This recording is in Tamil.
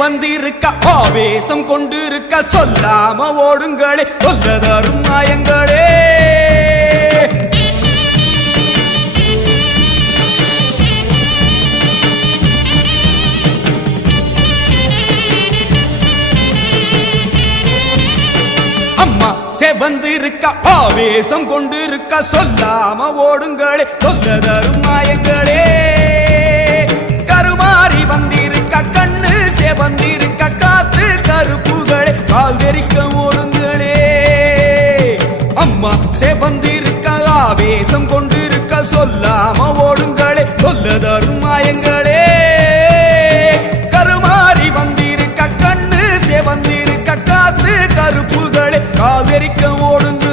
வந்திருக்க ஆவேசம் கொண்டிருக்க சொல்லாம ஓடுங்களே சொல்லதரும் மாயங்களே அம்மா செவந்திருக்க ஆவேசம் கொண்டிருக்க சொல்லாம ஓடுங்களே சொல்லதரும் மாயங்களே கருமாறி வந்திருக்க கண்ணு செவந்திருக்க காத்து கருப்புகளே கால்வெறிக்க ஓடுங்களே அம்மா செவந்திருக்க ஆவேசம் கொண்டிருக்க சொல்லாம ஓடுங்களே சொல்லதரும் மாயங்களே கருமாறி வந்திருக்க கண்ணு செவந்திருக்க காத்து கருப்புகளே கால்வெறிக்க ஓடுங்க